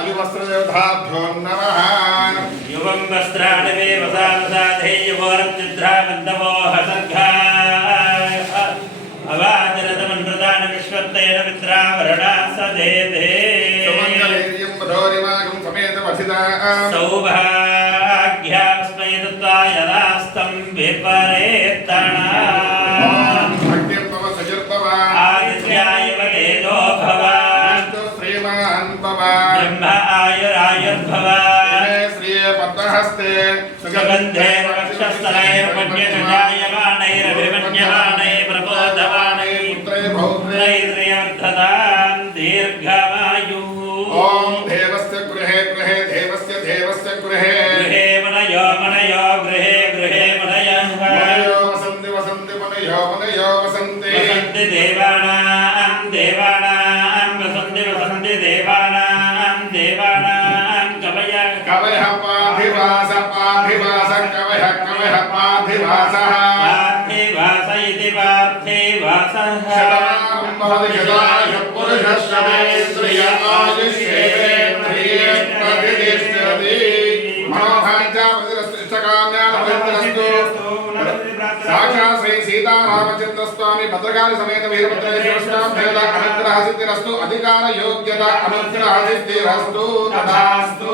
अभिवस्त्रयोधाभ्यो नमः युवं वस्त्राणि मे वसानुसाधेयवोरचिद्रावन्दवो हसर्घा अवाचरतमन्त्रदान विश्वत्तेन मित्रावरणा सदेधे सुमङ्गलेर्यं मधोरिमागं समेतमसिता सौभाग्यास्मै दत्त्वा यदास्तं विपरेत्तणा भक्तिं भव सजुर्भव आदित्याय वदेजो भव श्रीमान् भव ब्रह्म आयुरायुर्भव श्रिये पद्महस्ते सुगन्धेन वक्षस्थलैर्मण्यजायमानैरभिमन्यमानैः प्रबोधमानैः पुत्रे पौत्रे दीर्घमायुः ॐ देवस्य गृहे गृहे देवस्य देवस्य गृहे गृहे मनयो मनयो गृहे गृहे मनयः मनयो वसन्ति वसन्ति मनयो मनयो वसन्ति वसन्ति देवानां देवानां वसन्ति वसन्ति देवानां देवानां कवयः कवयः पाधिवास पाधिवास कवयः कवयः पाधिवासः पार्थिवास इति पार्थिवासः शतमानं भवति शतायुः पुरुषश्रमेन्द्रिय आयुष्येवेन्द्रिये प्रतिष्ठति मनोभाञ्चापतिरस्तु साक्षात् श्री सीतारामचंद्र स्वामी भद्रकाली समेत वीरभद्रेश्वर स्वामी अनुग्रह सिद्धिरस्तु अधिकार योग्यता अनुग्रह सिद्धिरस्तु तथास्तु।